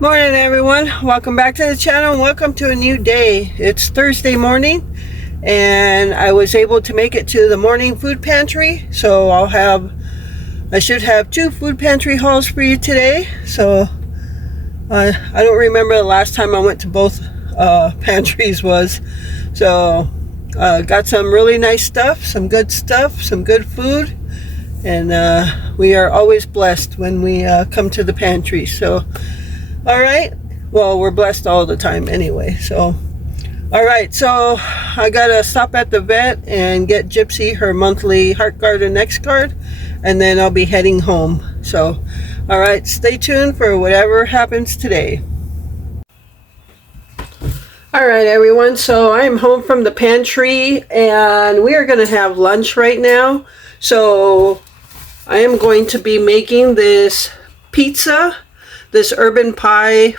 Morning everyone, welcome back to the channel and welcome to a new day. It's Thursday morning and I was able to make it to the morning food pantry, so I should have 2 food pantry hauls for you today. So I don't remember the last time I went to both pantries was. So got some really nice stuff, some good food, and we are always blessed when we come to the pantry. So alright, well, we're blessed all the time anyway. So alright, so I gotta stop at the vet and get Gypsy her monthly Heartgard and NextGard, and then I'll be heading home. So alright, stay tuned for whatever happens today. Alright everyone, so I'm home from the pantry and we are going to have lunch right now. So I am going to be making this pizza, this Urban Pie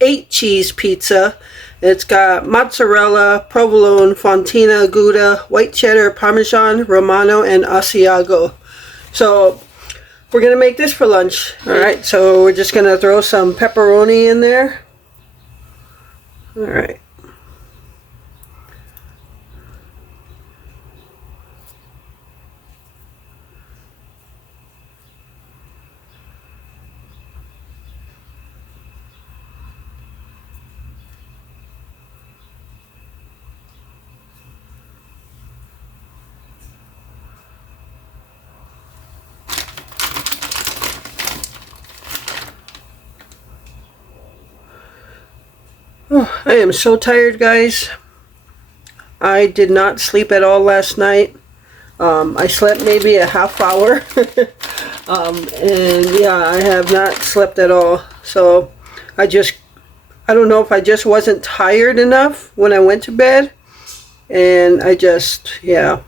8 cheese pizza. It's got mozzarella, provolone, fontina, Gouda, white cheddar, Parmesan, Romano, and Asiago. So we're going to make this for lunch. Alright, so we're just going to throw some pepperoni in there. Alright. Oh, I am so tired, guys. I did not sleep at all last night. I slept maybe a half hour. And yeah, I have not slept at all. So I don't know if I just wasn't tired enough when I went to bed. And I just, yeah,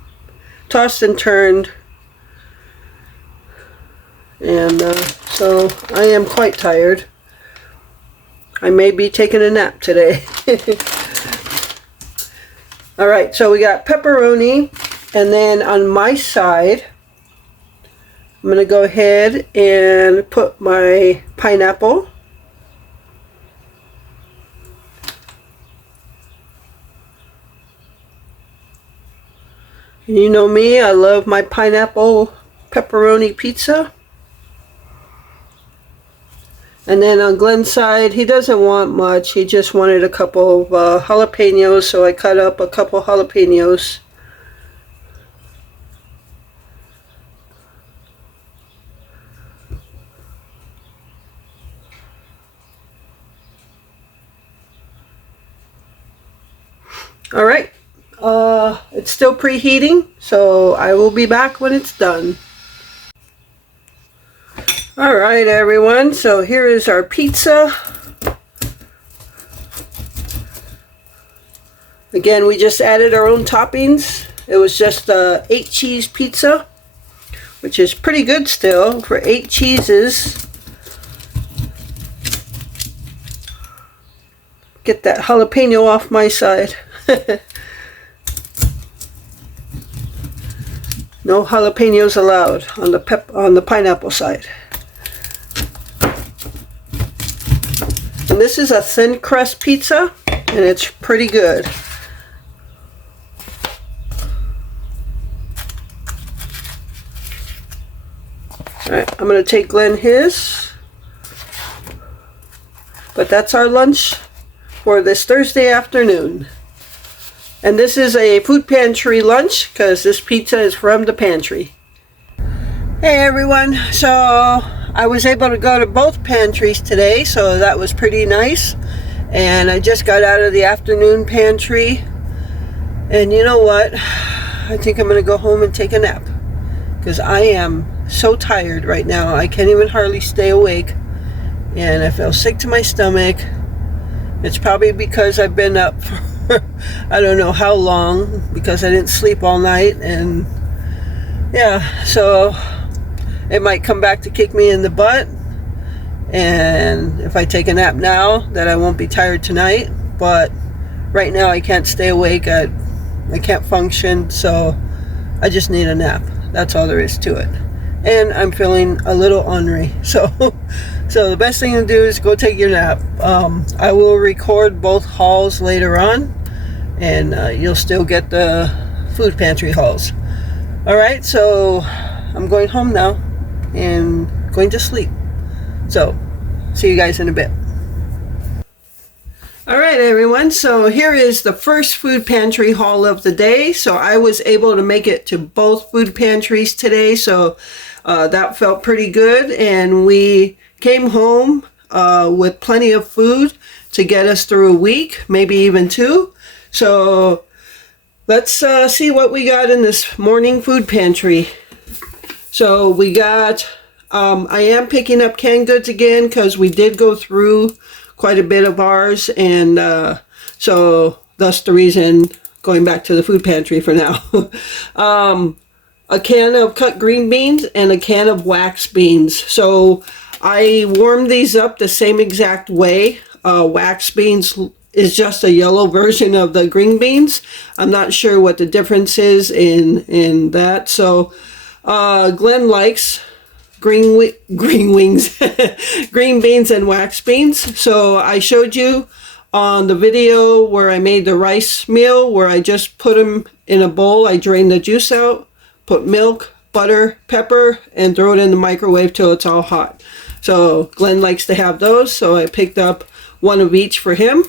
tossed and turned. And so I am quite tired. I may be taking a nap today. Alright, so we got pepperoni, and then on my side I'm going to go ahead and put my pineapple. And you know me, I love my pineapple pepperoni pizza. And then on Glenn's side, he doesn't want much. He just wanted a couple of jalapenos, so I cut up a couple jalapenos. Alright, it's still preheating, so I will be back when it's done. Alright everyone, so here is our pizza. Again, we just added our own toppings. It was just a 8 cheese pizza, which is pretty good still for 8 cheeses. Get that jalapeno off my side. No jalapenos allowed on the pineapple side. And this is a thin crust pizza, and it's pretty good. Alright, I'm going to take Glenn his. But that's our lunch for this Thursday afternoon. And this is a food pantry lunch because this pizza is from the pantry. Hey everyone, so I was able to go to both pantries today, so that was pretty nice. And I just got out of the afternoon pantry, and you know what, I think I'm going to go home and take a nap because I am so tired right now. I can't even hardly stay awake, and I feel sick to my stomach. It's probably because I've been up for I don't know how long, because I didn't sleep all night. And yeah, so it might come back to kick me in the butt, and if I take a nap now, that I won't be tired tonight. But right now I can't stay awake. I can't function, so I just need a nap. That's all there is to it. And I'm feeling a little ornery, so So the best thing to do is go take your nap. I will record both hauls later on, and you'll still get the food pantry hauls. Alright, so I'm going home now and going to sleep. So, see you guys in a bit. Alright everyone, so here is the first food pantry haul of the day. So I was able to make it to both food pantries today, so that felt pretty good. And we came home with plenty of food to get us through a week, maybe even two. So let's see what we got in this morning food pantry. So we got, I am picking up canned goods again because we did go through quite a bit of ours, and so that's the reason going back to the food pantry for now. A can of cut green beans and a can of wax beans. So I warmed these up the same exact way. Wax beans is just a yellow version of the green beans. I'm not sure what the difference is in that. So Glenn likes green wings, green beans and wax beans. So I showed you on the video where I made the rice meal, where I just put them in a bowl. I drained the juice out, put milk, butter, pepper, and throw it in the microwave till it's all hot. So Glenn likes to have those, so I picked up one of each for him.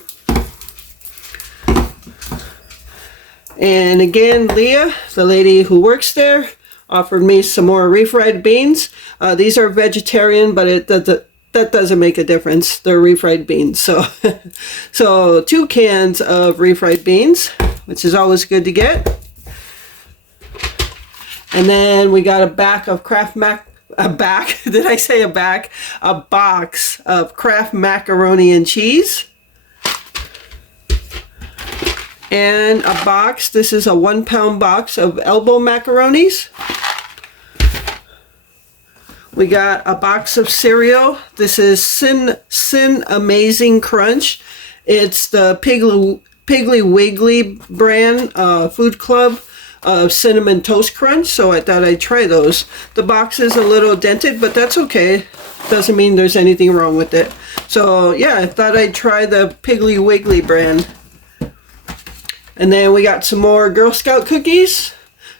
And again, Leah, the lady who works there, offered me some more refried beans. These are vegetarian, but that doesn't make a difference. They're refried beans. So, so 2 cans of refried beans, which is always good to get. And then we got a box of Kraft macaroni and cheese. And a box, this is a 1-pound box of elbow macaronis. We got a box of cereal. This is Sin Amazing Crunch. It's the Piggly Wiggly brand food club of Cinnamon Toast Crunch, so I thought I'd try those. The box is a little dented, but that's okay. Doesn't mean there's anything wrong with it. So yeah, I thought I'd try the Piggly Wiggly brand. And then we got some more Girl Scout cookies.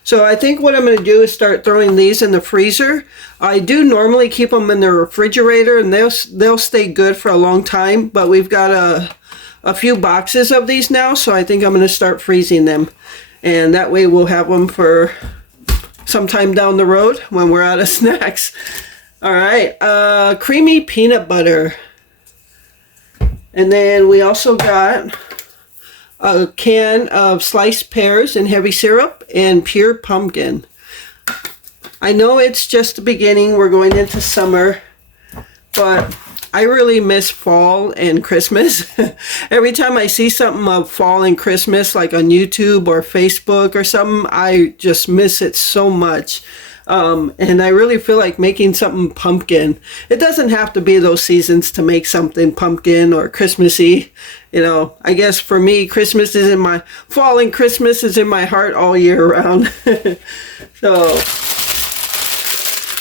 So I think what I'm going to do is start throwing these in the freezer. I do normally keep them in the refrigerator, and they'll stay good for a long time. But we've got a few boxes of these now, so I think I'm going to start freezing them. And that way we'll have them for sometime down the road when we're out of snacks. All right, creamy peanut butter. And then we also got a can of sliced pears and heavy syrup and pure pumpkin. I know it's just the beginning, we're going into summer, but I really miss fall and Christmas. Every time I see something of fall and Christmas, like on YouTube or Facebook or something, I just miss it so much. And I really feel like making something pumpkin. It doesn't have to be those seasons to make something pumpkin or Christmassy. You know, I guess for me, Christmas is in my, fall and Christmas is in my heart all year round. So,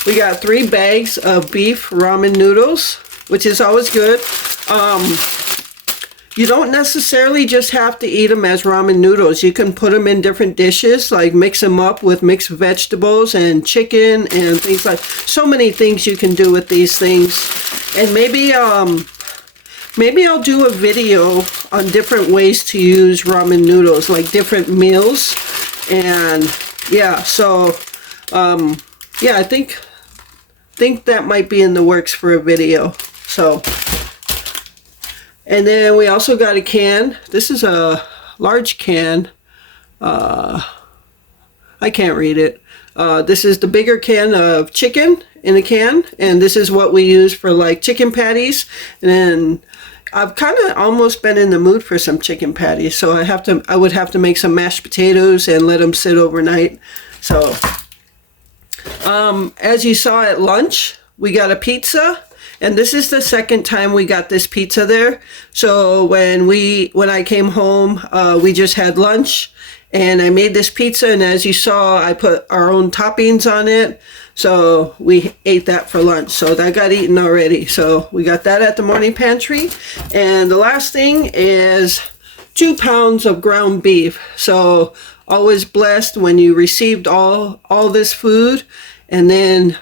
we got 3 bags of beef ramen noodles, which is always good. You don't necessarily just have to eat them as ramen noodles. You can put them in different dishes, like mix them up with mixed vegetables and chicken and things like, so many things you can do with these things. And maybe I'll do a video on different ways to use ramen noodles, like different meals. And yeah, so yeah, I think that might be in the works for a video. So, and then we also got a can. This is a large can. I can't read it. This is the bigger can of chicken in a can, and this is what we use for like chicken patties. And then I've kind of almost been in the mood for some chicken patties, so I would have to make some mashed potatoes and let them sit overnight. So, as you saw at lunch, we got a pizza. And this is the second time we got this pizza there. So when I came home, we just had lunch, and I made this pizza. And as you saw, I put our own toppings on it. So we ate that for lunch. So that got eaten already. So we got that at the morning pantry. And the last thing is 2 pounds of ground beef. So always blessed when you received all this food and then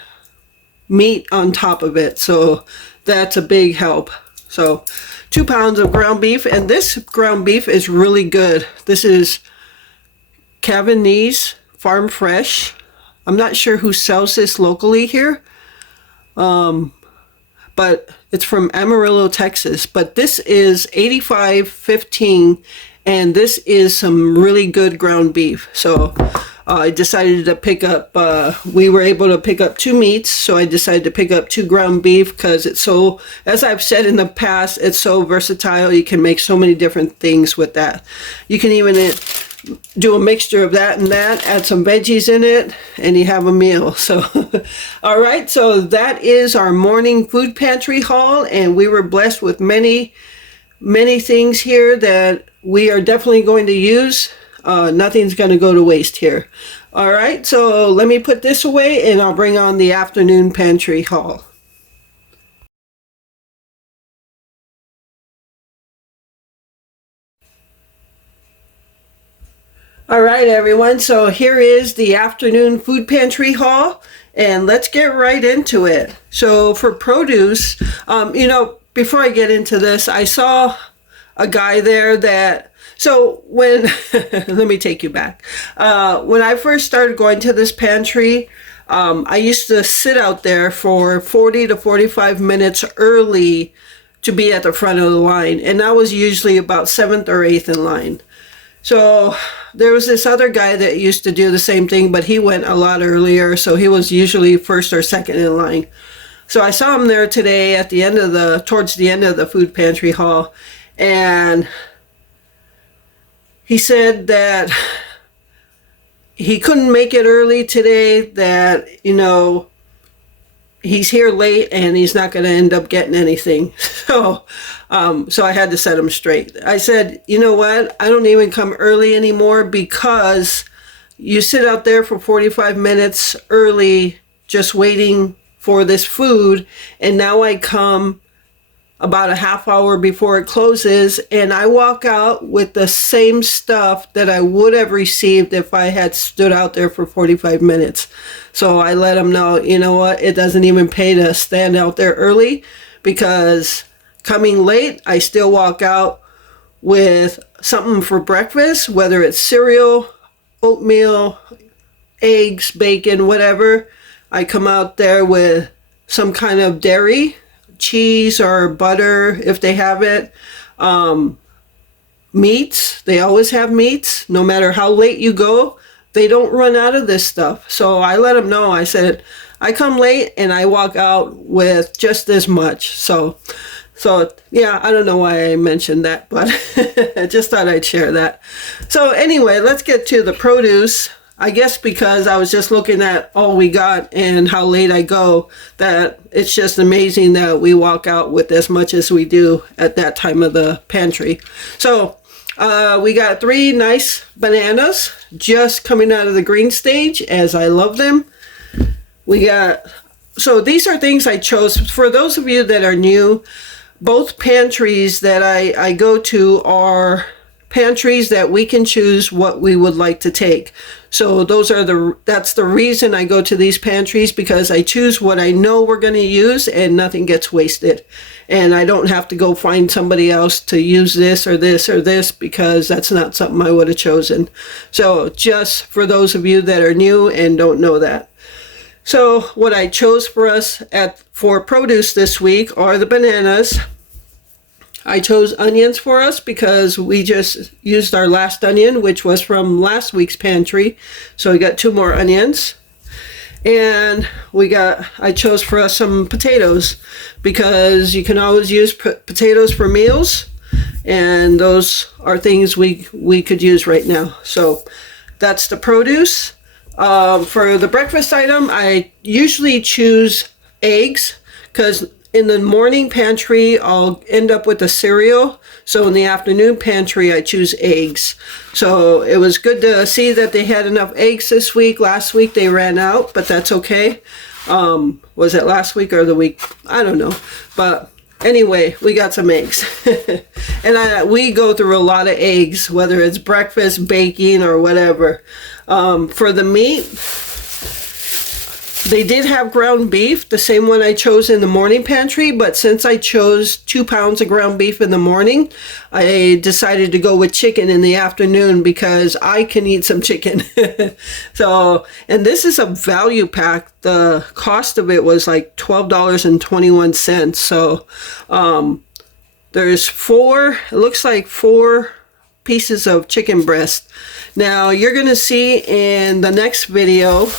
meat on top of it. So that's a big help. So 2 pounds of ground beef, and this ground beef is really good. This is Cavanese Farm Fresh. I'm not sure who sells this locally here, but it's from Amarillo, Texas. But this is $85.15, and this is some really good ground beef. So I decided to pick up, we were able to pick up 2 meats, so I decided to pick up 2 ground beef because it's so, as I've said in the past, it's so versatile. You can make so many different things with that. You can even do a mixture of that and that, add some veggies in it, and you have a meal. So all right, so that is our morning food pantry haul, and we were blessed with many things here that we are definitely going to use. Nothing's going to go to waste here. All right, so let me put this away and I'll bring on the afternoon pantry haul. All right, everyone, so here is the afternoon food pantry haul, and let's get right into it. So for produce, before I get into this, I saw a guy there that, so when, let me take you back. When I first started going to this pantry, I used to sit out there for 40 to 45 minutes early to be at the front of the line, and I was usually about 7th or 8th in line. So there was this other guy that used to do the same thing, but he went a lot earlier, so he was usually 1st or 2nd in line. So I saw him there today at the end of towards the end of the food pantry haul, and he said that he couldn't make it early today, that, he's here late and he's not going to end up getting anything. So I had to set him straight. I said, you know what? I don't even come early anymore because you sit out there for 45 minutes early just waiting for this food, and now I come about a half hour before it closes and I walk out with the same stuff that I would have received if I had stood out there for 45 minutes. So I let him know, you know what, it doesn't even pay to stand out there early, because coming late, I still walk out with something for breakfast, whether it's cereal, oatmeal, eggs, bacon, whatever. I come out there with some kind of dairy, cheese or butter if they have it. Meats, they always have meats. No matter how late you go, they don't run out of this stuff. So I let them know. I said, I come late and I walk out with just this much. So yeah, I don't know why I mentioned that, but I just thought I'd share that. So anyway, let's get to the produce. I guess because I was just looking at all we got and how late I go, that it's just amazing that we walk out with as much as we do at that time of the pantry. So we got 3 nice bananas just coming out of the green stage, as I love them. So these are things I chose. For those of you that are new, both pantries that I go to are pantries that we can choose what we would like to take. So that's the reason I go to these pantries, because I choose what I know we're going to use and nothing gets wasted. And I don't have to go find somebody else to use this or this or this, because that's not something I would have chosen. So just for those of you that are new and don't know that. So what I chose for us for produce this week are the bananas. I chose onions for us because we just used our last onion, which was from last week's pantry. So we got 2 more onions. And I chose for us some potatoes, because you can always use potatoes for meals. And those are things we could use right now. So that's the produce. For the breakfast item, I usually choose eggs, because in the morning pantry, I'll end up with a cereal. So in the afternoon pantry, I choose eggs. So it was good to see that they had enough eggs this week. Last week they ran out, but that's okay. Was it last week or the week? I don't know. But anyway, we got some eggs. And we go through a lot of eggs, whether it's breakfast, baking, or whatever. For the meat, they did have ground beef, the same one I chose in the morning pantry, but since I chose 2 pounds of ground beef in the morning, I decided to go with chicken in the afternoon because I can eat some chicken. So, and this is a value pack. The cost of it was like $12.21. So, there's it looks like 4 pieces of chicken breast. Now, you're going to see in the next video,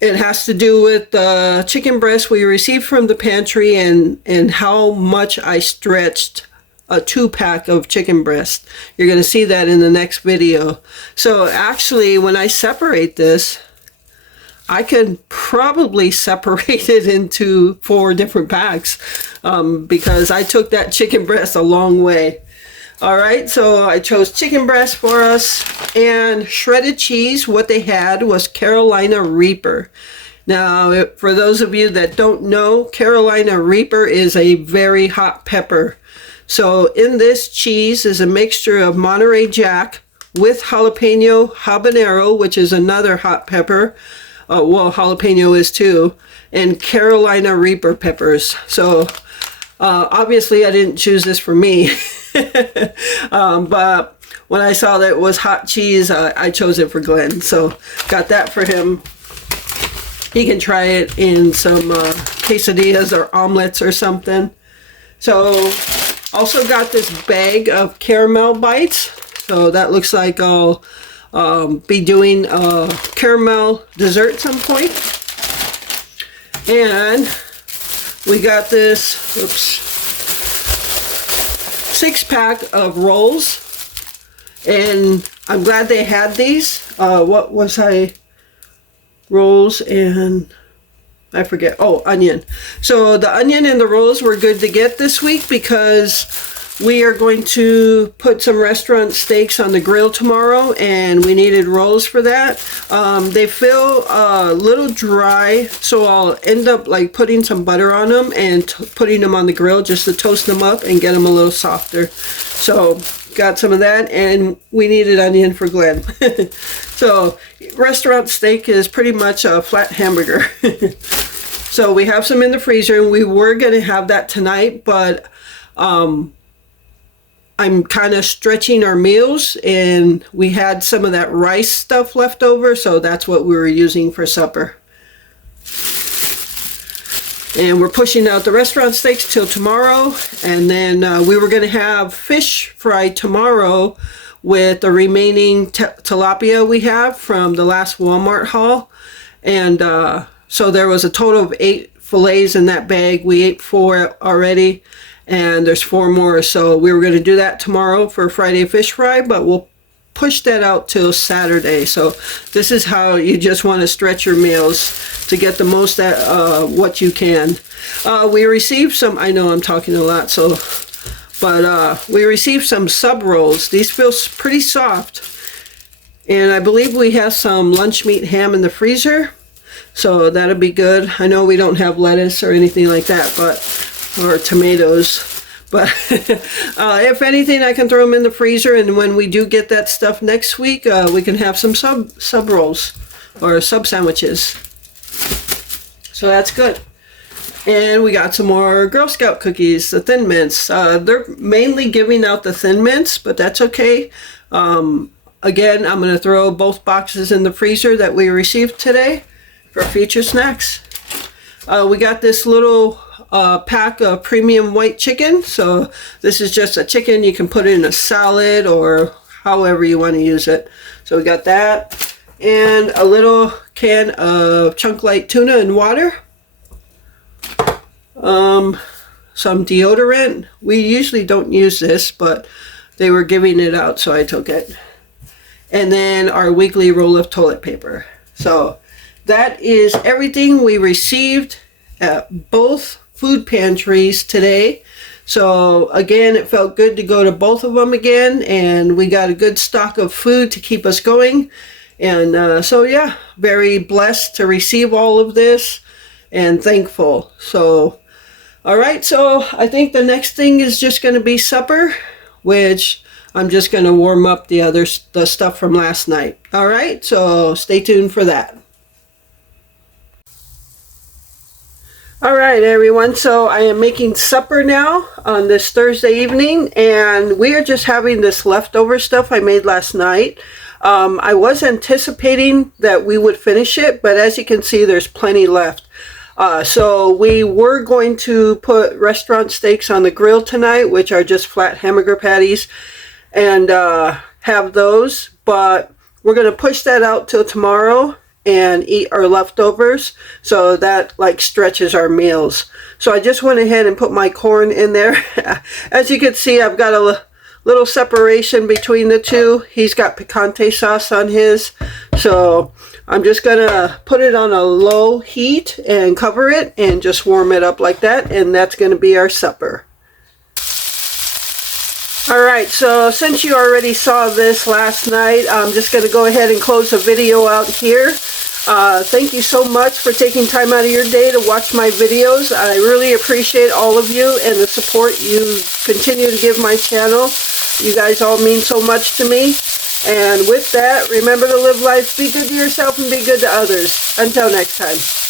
it has to do with the chicken breast we received from the pantry and how much I stretched a 2-pack of chicken breast. You're going to see that in the next video. So actually, when I separate this, I could probably separate it into 4 different packs because I took that chicken breast a long way. All right, so I chose chicken breast for us, and shredded cheese. What they had was Carolina Reaper. Now, for those of you that don't know, Carolina Reaper is a very hot pepper. So in this cheese is a mixture of Monterey Jack with jalapeno habanero, which is another hot pepper. Well, jalapeno is too, and Carolina Reaper peppers. So obviously I didn't choose this for me. But when I saw that it was hot cheese, I chose it for Glenn. So got that for him. He can try it in some quesadillas or omelets or something. So also got this bag of caramel bites. So that looks like I'll be doing a caramel dessert at some point. And we got this, 6-pack of rolls, and I'm glad they had these. Rolls and I forget. Oh, onion. So the onion and the rolls were good to get this week because we are going to put some restaurant steaks on the grill tomorrow, and we needed rolls for that. They feel a little dry, so I'll end up like putting some butter on them and putting them on the grill just to toast them up and get them a little softer. So got some of that, and we needed onion for Glenn. So restaurant steak is pretty much a flat hamburger. So we have some in the freezer, and we were going to have that tonight, but I'm kind of stretching our meals, and we had some of that rice stuff left over, so that's what we were using for supper. And we're pushing out the restaurant steaks till tomorrow, and then we were going to have fish fry tomorrow with the remaining tilapia we have from the last Walmart haul. And so there was a total of 8 fillets in that bag. We ate 4 already, and there's 4 more. So we were going to do that tomorrow for Friday fish fry, but we'll push that out till Saturday. So this is how you just want to stretch your meals to get the most at what you can. We received some, I know I'm talking a lot, so, but we received some sub rolls. These feel pretty soft. And I believe we have some lunch meat ham in the freezer, so that'll be good. I know we don't have lettuce or anything like that, or tomatoes. But if anything, I can throw them in the freezer, and when we do get that stuff next week, we can have some sub rolls or sub sandwiches. So that's good. And we got some more Girl Scout cookies, the Thin Mints. They're mainly giving out the Thin Mints, but that's okay. Again, I'm going to throw both boxes in the freezer that we received today for future snacks. We got this little pack of premium white chicken. So this is just a chicken. You can put it in a salad or however you want to use it. So we got that. And a little can of Chunk Light tuna and water. Some deodorant. We usually don't use this, but they were giving it out, so I took it. And then our weekly roll of toilet paper. So that is everything we received at both food pantries today. So again, it felt good to go to both of them again, and we got a good stock of food to keep us going. And so yeah, very blessed to receive all of this and thankful. So all right, so I think the next thing is just going to be supper, which I'm just going to warm up the stuff from last night. All right, so stay tuned for that. All right, everyone, so I am making supper now on this Thursday evening, and we are just having this leftover stuff I made last night. I was anticipating that we would finish it, but as you can see, there's plenty left. So we were going to put restaurant steaks on the grill tonight, which are just flat hamburger patties, and have those, but we're going to push that out till tomorrow and eat our leftovers, so that like stretches our meals. So I just went ahead and put my corn in there. As you can see, I've got a little separation between the two. He's got picante sauce on his, so I'm just gonna put it on a low heat and cover it and just warm it up like that, and that's gonna be our supper. Alright, so since you already saw this last night, I'm just going to go ahead and close the video out here. Thank you so much for taking time out of your day to watch my videos. I really appreciate all of you and the support you continue to give my channel. You guys all mean so much to me. And with that, remember to live life, be good to yourself, and be good to others. Until next time.